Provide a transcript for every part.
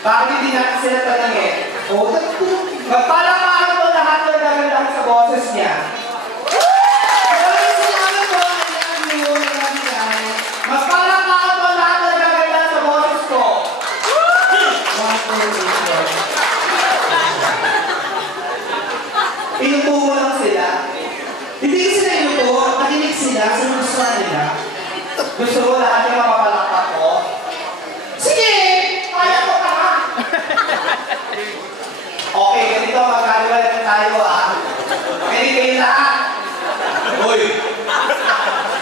Bakit hindi natin sila talangin? O, magpalakpakan po lahat ng nagagandang sa boses niya. Magpalakpakan po lahat ng nagagandang sa boses ko. Inutubo lang sila. Hindi sila inutubo, nakinig sila, sinugustuhan nila. Gusto ko lahat yung mapapalakpak ko. Sige! Kaya ko ka ha! Okay, ganito, magkaliwala na tayo ha. Ganito kayo lahat. Uy!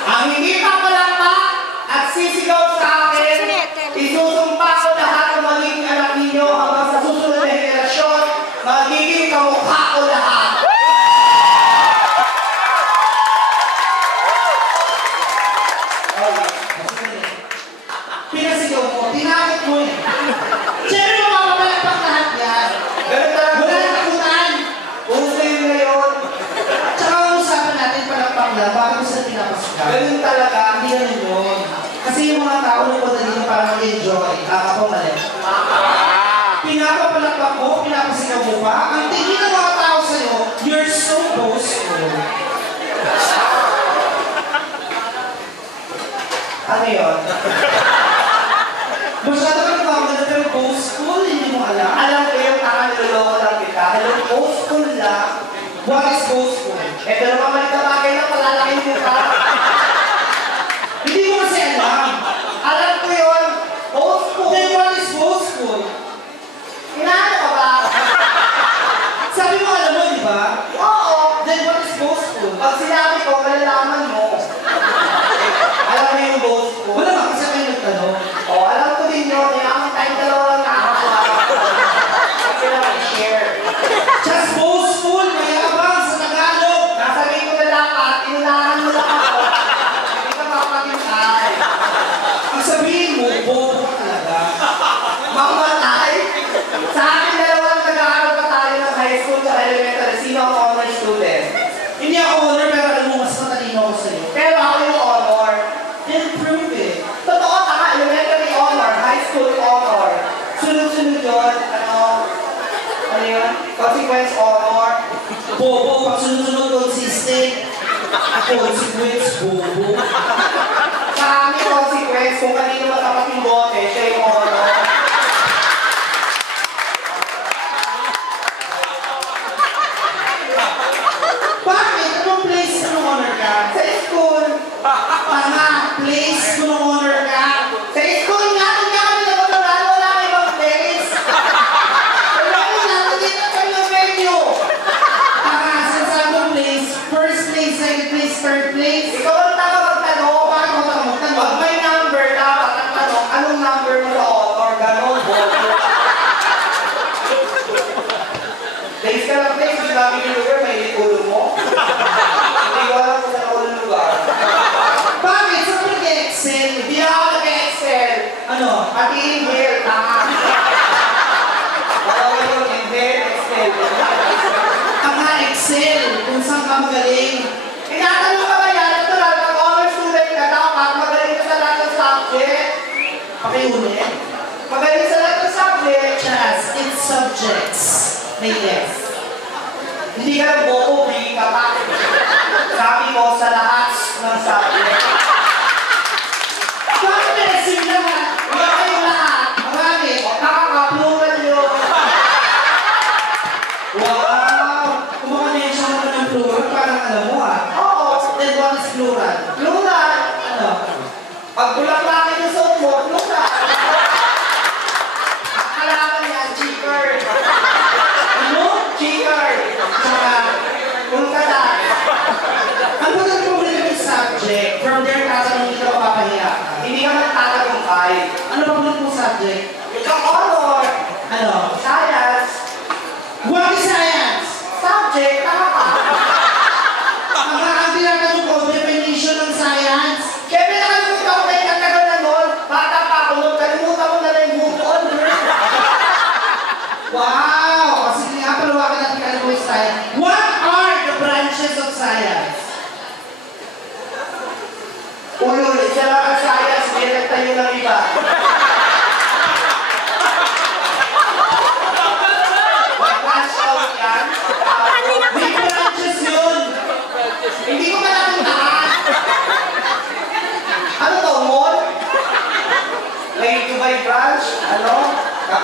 Ang hindi papalakpak at sisigaw sa akin, isusumpa ko lahat ng magiging anak ninyo hanggang sa susunod na henerasyon, magiging kamukha ko lahat. Pinasigaw mo, tinakot mo eh. Siyempre mapapalakpak lahat yan. Ganun talaga. Wala na takutan. Uso yun ngayon. Tsaka usapan natin palakpak lang, bakit sa pinapasigaw. Ganun talaga, hindi ganun yun. Kasi yung mga tao na punta dito para mag-enjoy. Ako mali. Pinapapalakpak mo, pinapasigaw mo pa. Ang tingin ng mga tao sa'yo, you're so boastful. Ano yun? Masyado ka nagpapaganda pero boastful, hindi mo alam. Alam ko yung niloloko lang kita. Hello, boastful lang. What is boastful? Ito naman mali na bagay na palalaking mo ka. Hindi mo kasi alam. Alam ko yun. Boastful. Then what is boastful? Inaano ka ba? Sabi mo alam mo, di ba? Oo. Then what is boastful? Pag sinabi ko, malalaman mo. Alam mo yung boastful? Wala ba kasi kayo nagtanong? Oo, alam ko din yun. Ang time dalawa lang nakakala. Kasi naman i-share. Just boastful, mayabang sa Tagalog. Nasabihin ko na dapat, inunahan mo lang ako. Hindi ka mapagintay. Ang sabihin mo, bobo ka talaga. Mamatay. Sa akin dalawang nag-aaral pa tayo ng high school sa elementary. Sino ang honor student? Hindi ako honor, pero alam mo, mas matalino ako sa'yo. Pero ako yung honor. Then prove it. Totoo ka, elementary honor, high school honor. Sunod-sunod yun, ano yun? Consequence honor. Bobo, pag sunod-sunod consistent. Consequence, bobo. Sa amin, consequence, kung kanino matapat yung bote, siya yung honor. Bakit? Anong place anong honor ka? Sa school. Tama, place kung honor ka. Sa school nga, kung kami nag-honoran, wala kayo ibang place. Wala ko natin dito kayo yung venue. Tama, sinasabi mong place, first place, second place, third place. Ikaw ang tama magtanong, bakit mo tama magtanong? Pag may number, dapat ang tanong, anong number mo sa honor? Ganon, bobo. Place ka lang, place, hindi namin yung lugar, may ulo mo. Hindi ko alam kung saan ulo ng lugar. Bakit? Saan mo nag-excel? Hindi ako nag-excel. Ano? Pati-inhale, tama. Baka yun, inhale, excel. Tama, excel. Kung saan ka magaling. Tinatanong ka ba yan? Ito lang, pag honor student ka, dapat magaling ka sa lahat ng subject. Pakiulit. Magaling sa lahat ng subject. Yes, it's subjects. May yes. Hindi ka lang boko, may ka pa. Sabi ko sa lahat ng subject. Bakit resim lahat? Wala kayong lahat. Marami. Nakaka-plural yun. Wow! Kung maka-mention mo ng plural, parang alam mo ah. Oo. Then what is plural? Plural. Ano? Pag bulak-lakin yung suot mo, plural. Kalaman niya, cheaper. Ano? Cheaper. Tsaka, kung ka na. Ano ba ang problema yung subject?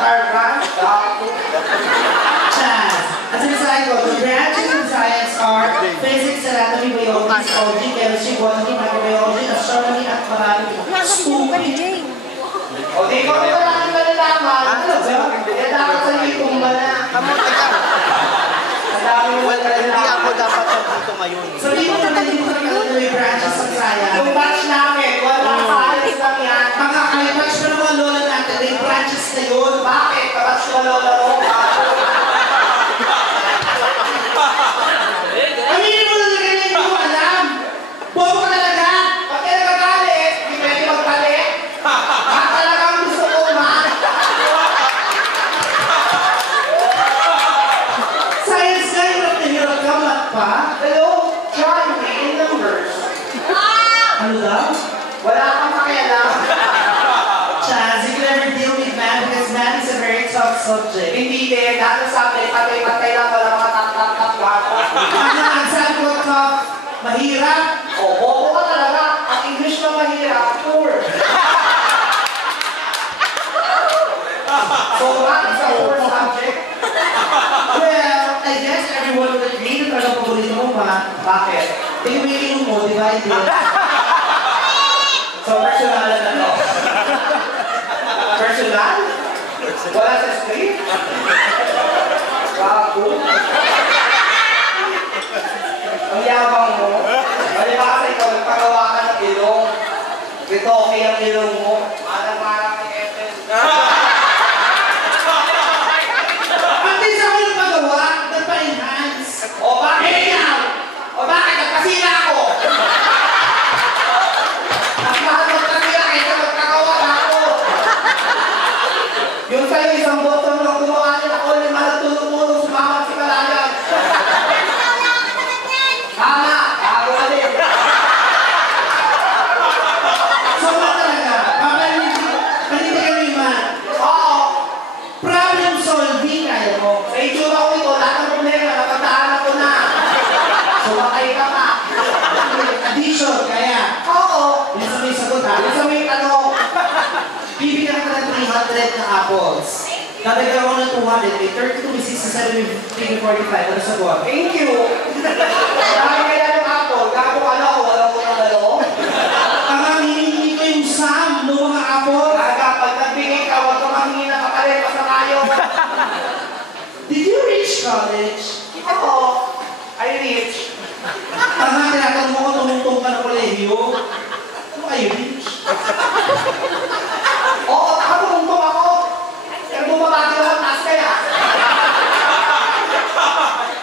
Targan, Chaz. At sinasabi ko, the branches in science are physics, anatomy, biology, psychology, chemistry, botany, microbiology, astronomy, at marami. Stupid. O di ko na lang malalaman. Ano ba? Kaya dapat sa litong ba na? Well, hindi ako dapat dito ngayon. Sabi mo na hindi mo na may branches in science. Yung batch namin, wala sa alis lang yan. Mga batch pa naman lola natin, may branches na yun. Bakit? Kabatch mo lola mo? Aminin mo na talaga na hindi mo alam. Bobo ka talaga. Pag ka nagagalit, hindi pwede magpalit. Bakit talagang gusto ko, ma? Science na hirap na hirap ka, mat pa. Hello? Try me in numbers. Ano daw? Wala kang pakialam. Chaz, you can never deal with math because math is a very tough subject. Hindi din. Lahat ng subject, patay-patay lang. Wala mga tap-tap-tap gato. Ang sabi ko, tough, mahirap. O, bobo ka talaga. Ang English na mahirap, poor. So, what is a poor subject? Well, I guess everyone would agree na talagang paborito mo pa. Bakit? Tingin mo yung ilong mo, di ba? Hindi. So, personal na to. Personal? Wala sa script? Bago. Ang yabang mo. Malibasa ikaw, nagpagawa ka ng ilong. Ito, okay ang ilong mo. Marang-marang kay Ethel. At least ako yung pagawa, nagpa-enhance. O bakit yan? O bakit? Nagpasila ako! Mas mahal magpasila kaysa magpagawa na ako. Yung sa'yo, isang botong lang gumawa niya ako, yung mahal tulong-tulong, sumama si Kalayan. Tama! Bago ka din. So, ba talaga? Panindig ka rin man. Oo. Problem solving, kaya mo. Sa itsura ko ito, lahat ng problema, napagdaanan ko na. Sumakay ka pa. Addition, kaya. Oo. Yun sa may sagot ha. Yung sa may tanong, Bibigyan ka ng 300 na apples. Dadagdagan ko ng 200. May 32, may 67, may 45. Ano sagot? thank you. Dahil kaya ng apple, gago ka na ako, walang unang dalo. Ang hinihingi ko yung sum ng mga apple. Aga, pag nagbigay ka, huwag ka manghingi na pakalit, basta tayo. Did you reach college? Oo. I reach. Tama, tinatanong mo ko tumungtong ka ng kolehiyo. Ano kayo reach? Oo, nakatulong ako. Pero bumabati ako, taas kaya.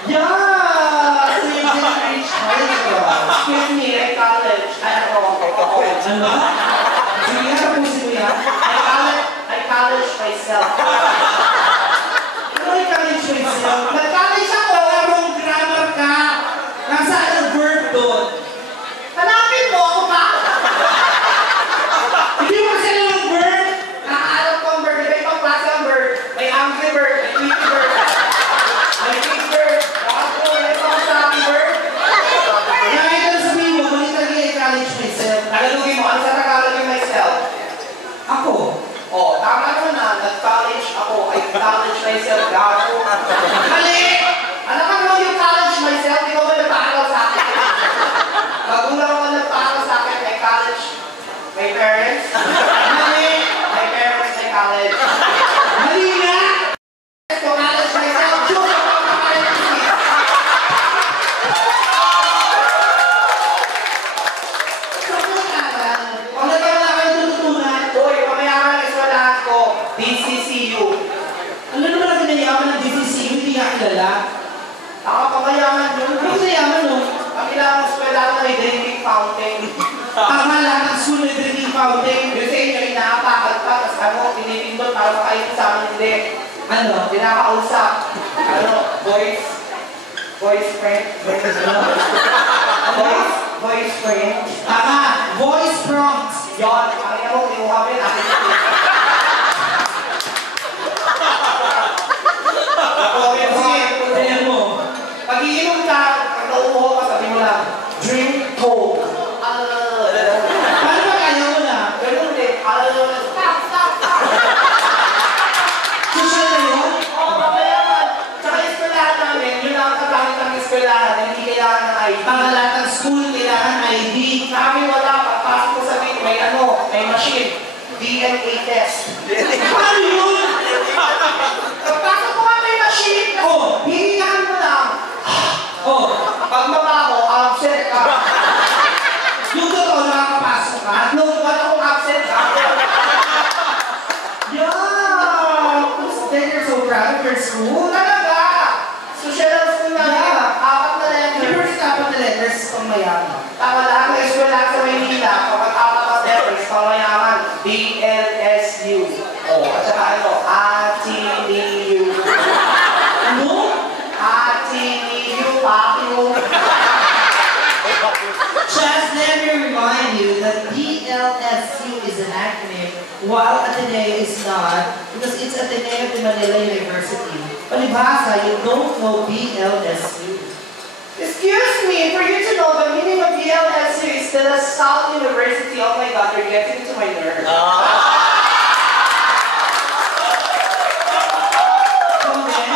Yeah! So you didn't reach college, bro. Excuse me, I college. Ay, ako. Ano? Sige nga, tapusin mo yan. I college myself. Ano yung college myself? Nag-college ako. Wala mong grammar ka. Nasaan ang verb doon? Hanapin mo ako ba? Hindi mo kasi alam ang verb. Nakaalam ko ang bird. Iba ibang klase ang bird. May angry bird, may tweety bird. May big bird. Ako, may pang-sabi bird. Kahit ano sabihin mo, mali talaga yung college myself. Tagalogin mo, ano sa Tagalog yung myself? Ako. Oh, tama naman na. Nag-college ako. I college myself. Gago. Mali! Alam ka naman yung college myself, ikaw ba nagpaaral sa akin? Magulang ako nagpaaral sa akin. May college. May parents. Mali! May parents, may college. Mali nga! So, college myself. Choose ako ang parents. So, kung alam, ano ba wala kayo tututunan? Uy, mamaya ka ng eskwelahan ko. DCCU. Ano naman ang ginayaman ng DCCU, hindi nga kilala? Ako pamayaman yun. Ano ginayaman no? Ang ilang eskwelahan na may drinking fountain. Tama lahat ng school may drinking fountain. Yung sa inyo, inaapakal pa, tapos ano, pinipindot para makain sa amin, hindi. Ano? Pinakausap. Ano, voice friend. Voice friend. Tama! Voice prompts! Yon, ang ina mo, kinuha mo yun, akin yun. Ako, yun, sige. Tingnan mo. Pag iinom ka, pag nauuho ka, sabi mo lang, drink Coke. Paano pag ayaw mo na? Ganun din. Stop. So, DNA test. Paano yun? Pagpasok ko nga may machine, hihingahan mo lang. Pag mabaho, absent ka. Yung totoo, nakakapasok ka? Nung wala kong absent ka. Yeah! Then you're so proud of your school. Talaga! Social school na yan. Apat na Di ba letters. rin dapat na letters pang mayaman? Tama lahat ng school lang sa Maynila. Kapag apat na letters, pamayaman. BLSU. At saka ano? ATNU. Ano? ATNU. Pakyo. Just let me remind you that DLSU is an acronym, while Ateneo is not, because it's Ateneo de Manila University. Palibhasa, you don't know DLSU. Excuse me, for you to know, the meaning of BLSU is the South University. Oh my God, you're getting to my nerves. Come again?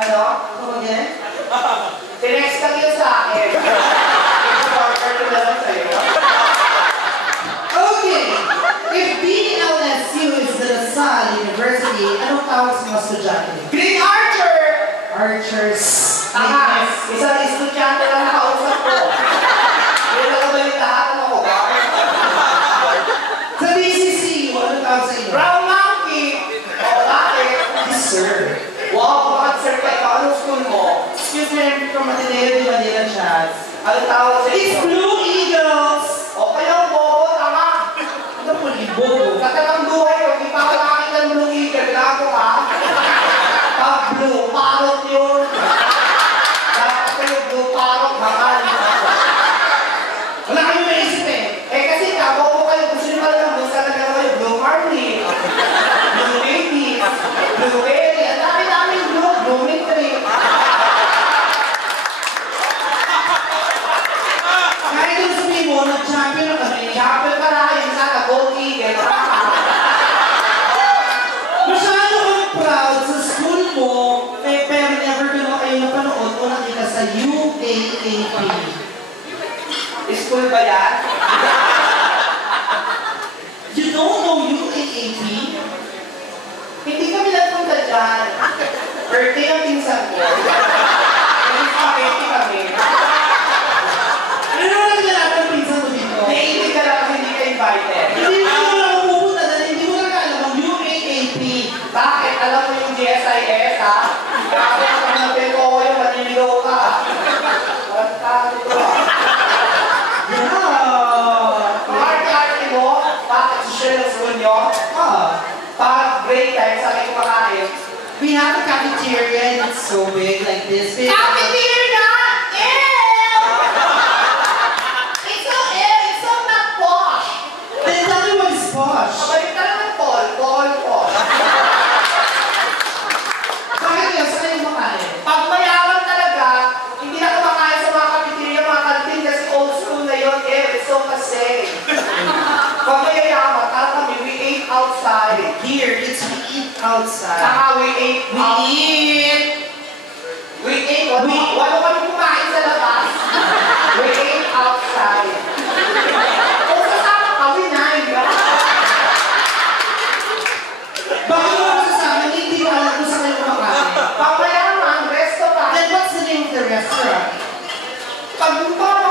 Ano? Come again? Tinext lang yun sa akin. Ito-order ko na lang sa'yo. Okay, if DLSU is the LaSalle University, anong tawag sa mga estudyante? Green Archer! Archers. Tama, isang estudyante lang nakausap ko. Hindi na kabalitahan ako. Sa DCC, anong tawag sa inyo? Brown Monkey! O, bakit? Yes, sir. Wow, bakit sir ka? Ikaw, anong school mo? Excuse me, I'm from Ateneo de Manila, Chaz. Anong tawag sa It's inyo? Blue Eagles! O, kayong bobo, tama. Ito po, libo. Sa tagang buhay ko, hindi pa kalakit ng Blue Eagle. Gago ka. Pag Blue, parot yun. Dapat kayo Blue Parrot, bakal. Wala kayong maisip eh. Eh kasi nga, bobo kayo. Gusto nyo pala ng Blue, sana kayo Blue Marley. Blue Babies. Blue Berry. Ang dami-daming Blue. Blue Mitri. Kahit yung sabihin mo, nag-champion na kami. Chapel ka na, yung sana Gold Eagle. Masyado kang proud sa school mo, eh, pero never ko na kayo napanood o nakita sa UAAP. School ba yan? You don't know UAAP? Hindi kami nagpunta dyan. Birthday ang pinsan ko. Kasi spaghetti kami. Ano naman naglalaro ng pinsan mo dito? Naiinit ka lang kasi hindi ka invited. Hindi mo na ako pupunta dahil hindi mo na alam ang UAAP. Bakit? Alam mo yung GSIS, ha? Kasi kung natin ko yung maniligaw ka. Walang dito, ha? Yeah. Arte-arte mo, bakit social na school nyo? Pag break time, sabi ko makain. We have a cafeteria and it's so big like this. Cafeteria! Ew! It's so ew, it's so not posh. Then tell me what is posh. Kabalik ka naman, Paul. Posh. Bakit yun? Saan kayo makain? Pag mayaman talaga, hindi na kumakain sa mga cafeteria, mga kantin kasi old school na yun. It's so kasi. Pag mayayaman, parang kami, we ate outside. Here, it's we eat outside. Saka we ate We eat. We ate. Walo kami kumain sa labas. We ate outside. Kung sasama ka, we nine. Bakit mo masasabi? Hindi ko alam kung saan kayo kumakain. Pag mayaman, resto pa. Then what's the name of the restaurant? Pag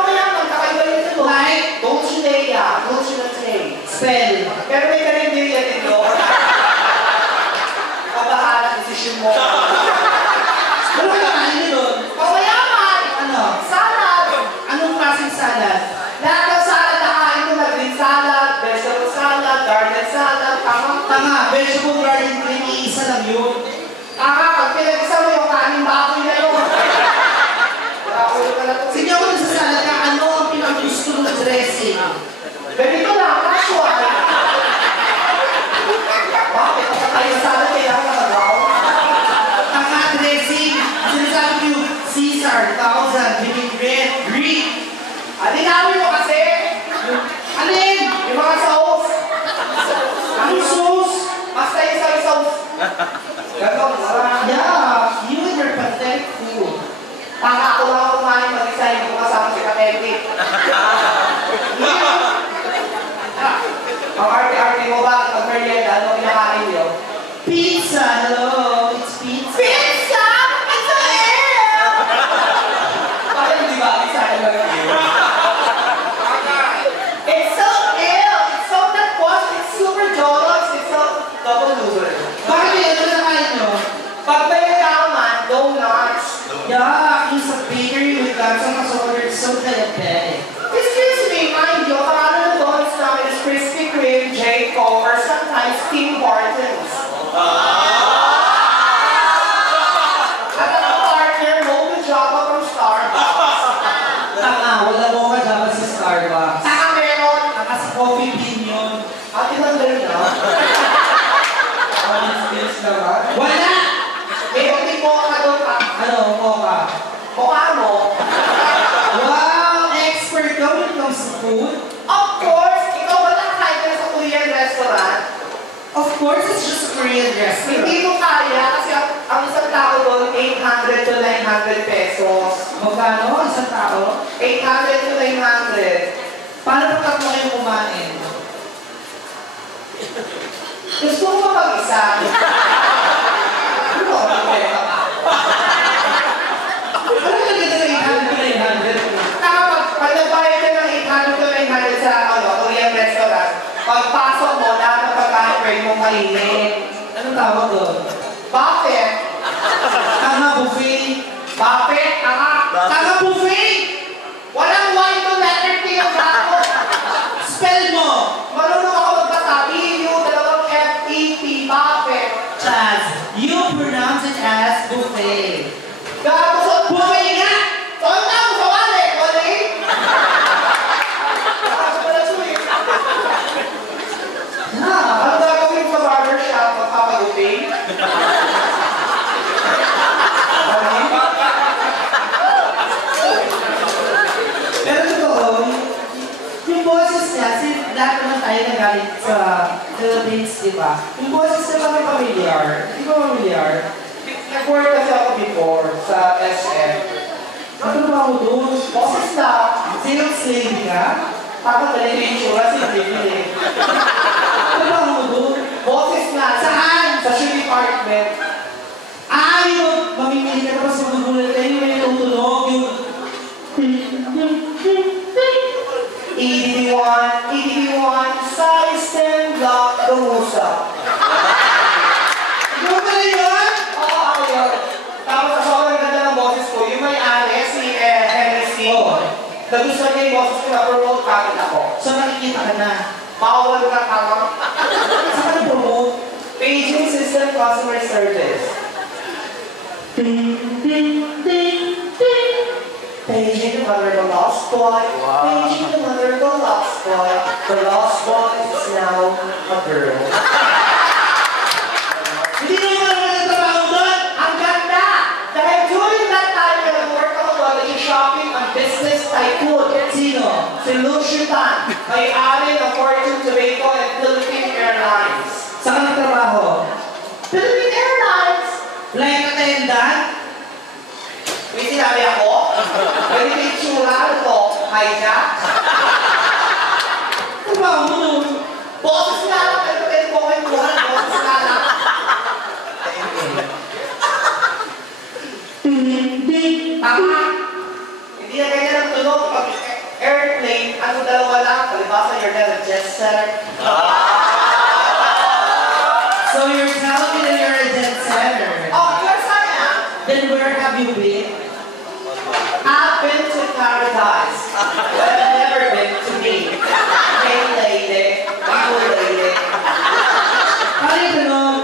mayaman, kakaiba yun ito. Like? Dulcinea. Dulcinea. Spell. Pero may karinderya din doon. Kabahala, decision mo. Ano ka kain niyo doon? Pag mayaman, Ano? salad. Anong klaseng salad? Lahat ng salad na kain ko na green salad, vegetable salad, garden salad, Tama, vegetable garden cream, iisa lang yun. pag pinag-isa mo yung kanin baboy na yun. Baboy ka na to. Sige ako sa salad ka, ano ang pinag-gusto ng dressing? Ganito lang, casual. Bakit? Kayo salad, kailangan ka mag-brown. Tanga dressing, sinasabi ko yung Caesar, 1,000, vinaigrette, Greek. Adinawin mo kasi. Alin? Yung mga sauce. Anong sauce? Basta yung soy sauce. Ganon, wala. Yeah, you and your pathetic food. Taka ako lang kumain, mag-isa hindi ko kasama si Katepi. Ang arte-arte mo ba? Pag diabetic. Excuse me, mind you, pangalan ng donuts namin is Krispy Kreme, J.Co, or sometimes Tim Hortons. At ang partner, Mocha Java from Starbucks. Wala mo ka dapat sa Starbucks. Saka meron, Sa coffee bean yun. tinanggal na. Wala! Meron din mo ka doon pa. Ano, mocha? Mukha mo. Wow! Expert ka when it comes to food? Of course, ikaw ba nakakain ka na sa Korean restaurant? Of course, it's just a Korean restaurant. Hindi mo kaya kasi ang isang tao doon, 800 to 900 pesos. Magkano? Isang tao? 800 to 900. Paano pag tatlo kayong kumain? Gusto mo ba mag-isa? Ano ba? Ano ka ganda ng 800? Pag nagbayad ka ng 800 to 900 sa Korean restaurant, pagpasok mo, lahat ng pagkain pwede mong kainin. Anong tawag doon? Bakit? Tama buffet. Bakit? Tama buffet! Walang Y to letter P yung gato. Spell mo! Marunong ako magbasa. B-U, dalawang F-E-T. Bakit? Chaz, you pronounce it as buffet. Gato sa Buffet nga! Saan ka mo sa wallet? Wallet? Wala sulit. Ano gagawin sa barbershop? Magpapagutin? Pero totoo, yung boses niya, kasi lahat naman tayo nagaling sa Philippines, di ba? Yung boses niya kami familiar. Hindi ko familiar. Nag-work kasi ako before sa SM. Ano ba ako doon? Boses na. Sales lady ka? Parang dali yung insurance, hindi bili. Ano ba ako doon? Boses na. Saan? Sa shoe department. Yung mamimili ka tapos magugulat kayo, may tutunog, yung... EDB1, size 10, block, Gamusa. Ano ba yun? Oo, ako yun. Tapos sa sobrang ganda ng boses ko, yung may-ari, si Hennessy. Oo. Nagustuhan niya yung boses ko na promote kapit ako. So nakikita ka na. Makawal na tawag. Saan ka na-promote? Paging system customer service. Paging the mother of the lost boy. Paging the mother of the lost boy. The lost boy is now a girl. Hindi na yung mga nagtrabaho doon! Ang ganda! Dahil during that time na nag-work ako doon, naging shopping ang business tycoon. Sino? Si Lucio Tan, may-ari ng Fortune Tobacco and Philippine Airlines. Saan ka nagtrabaho? Philippine Airlines! Flight attendant? May sinabi ako? Ganito yung tsura, ano to? Hijack? Trabaho mo doon? Boses nga lang, pero pwede ko kayo buwan, boses nga lang. Tama! Hindi na ganyan ang tunog. Pag airplane, ano dalawa lang? Palibasa, you're not a jet setter. So you're telling me that you're a jet setter? Of course I am. Then where have you been? I've been to paradise, but I've never been to me. Hey lady, you lady. Paano yung tanong?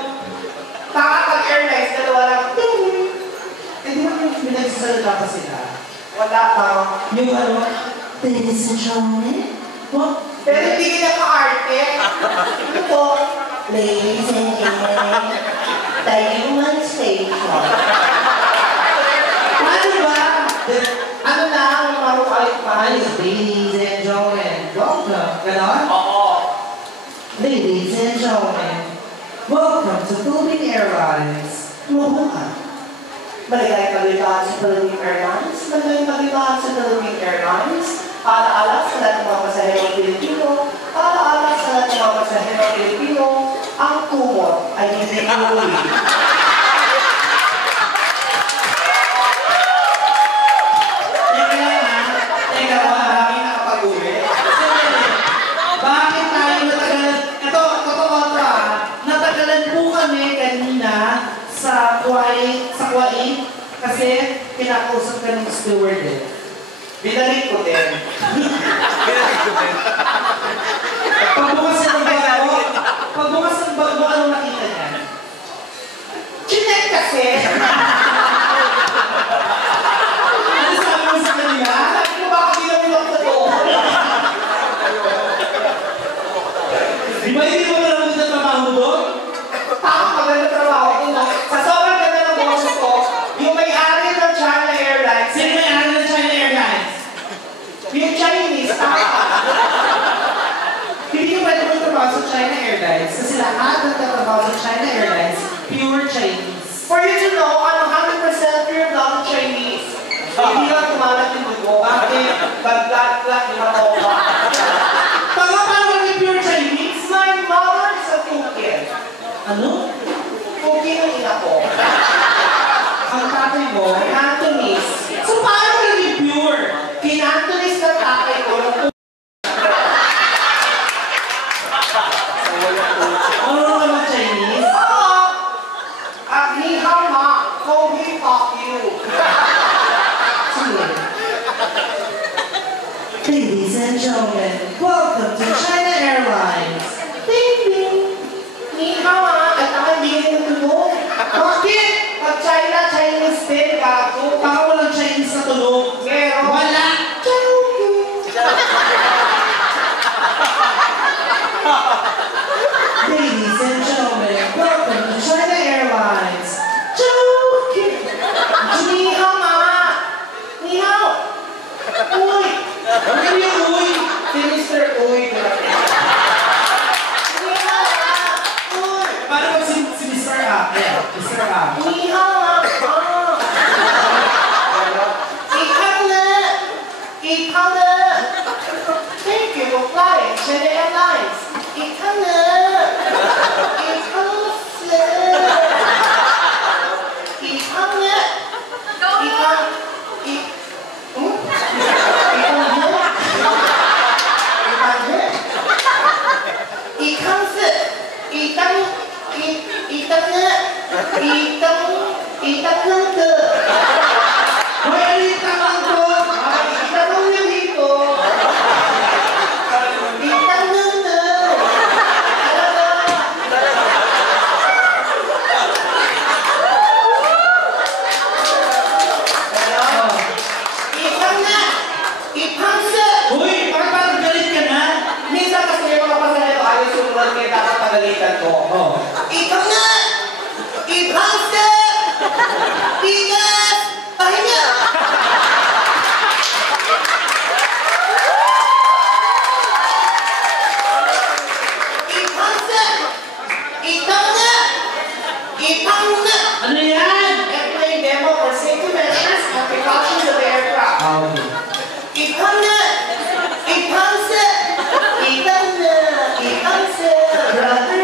Baka pag airlines, dalawa lang. Hindi mo yung pinagsasalita pa sila. Wala pa. Yung ano? Ladies and gentlemen? What? Pero hindi ka naka-arte. Ano to? Ladies and gentlemen, the human station. Paano ba? Ano lang, marukalit pa. Ladies and gentlemen, welcome. Ganon? Oo. Ladies and gentlemen, welcome to Philippine Airlines. Oo nga. Maligayang kaligahan sa Philippine Airlines. Maligayang kaligahan sa Philippine Airlines. Alaala sa lahat ng mga pasaherong Pilipino. Alaala sa lahat ng mga pasaherong Pilipino. Ang kumot ay hindi inuwi. Teka lang ha. Teka lang, marami nakapag-uwi. Bakit tayo natagalan? Ito, totoo ito ha. Natagalan po kami kanina sa Kuwait kasi kinakausap ka ng stewardess. Binalik ko din. Pagbukas ng bag mo, anong nakita niya? Chinek kasi! Ano sabi mo sa kanila? Sabi ko baka bilang-bilang sa to. Di ba hindi mo nalaman na trabaho doon? Takot maganda trabaho ko. Sa sobrang ganda ng boses ko, yung may-ari ng China Airlines, Sino may-ari ng China Airlines? yung Chinese, Hindi ka pwede magtrabaho sa China Airlines kasi lahat ng tatrabaho sa China Airlines, pure Chinese. for you to know, I'm 100% pure blood Chinese. Hindi lang tumalat yung dugo. Bakit? Baglat-lat yung matoka. Tama pa naman yung pure Chinese? My mother is a Pukin. Ano? Pukin ang ina ko. Ang tatay mo? Cantonese. So paano naging pure? Kinantonese na tatay ko. Ano naman Chinese? Oo. Ni hao ma, kong hi fuck you. Sige. Ladies and gentlemen, welcome to China Airlines. Ding ding. Ni hao ma, at ang hindi ng tunog. Bakit? Pag China, Chinese din, gago. Baka walang Chinese na tunog. Meron. Wala. Ladies and gentlemen, welcome to China Airlines. Joking. Ni hao ma. Ni hao. Uy. Ano yung uy? Si Mr. Uy. Ni hao ma. Uy. Paano pag si Mr. A? Ayan, Mr. A. Ni hao ma. Thank you for flying China Airlines. Hoy, alin tamang to? Hoy, bakit parang galit ka na? Minsan kasi may mga pasahero ayaw sumunod kaya dapat pagalitan ko. Oh. Ikaw na! Ipangse! Tigas! Pahinga! Ipangse! Ikaw na! Ipang na! Ano yan? Airplane demo for safety measures and precautions of the aircraft. Okay. Ipang na! Ipangse! Ikaw na! Ipangse! Brother,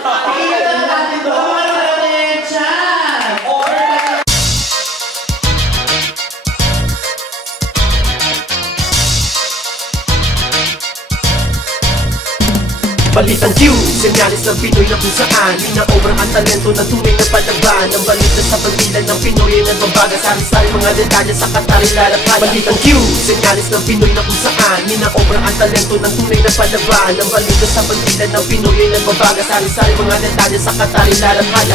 Pakinggan na natin to. Bawal ka natin dyan! Overtime. Balitang Q, senyalis ng Pinoy na kung saan Ina-obra ang talento na tunay na palaban Ang balita sa pagbilan ng Pinoy ay nagbabaga Sari-sari mga detalye sa Katari lalakad Balitang Q, senyalis ng Pinoy na kung saan Ina-obra ang talento ng tunay na palaban Ang balita sa pagbilan ng Pinoy ay nagbabaga Sari-sari mga detalye sa Katari lalakad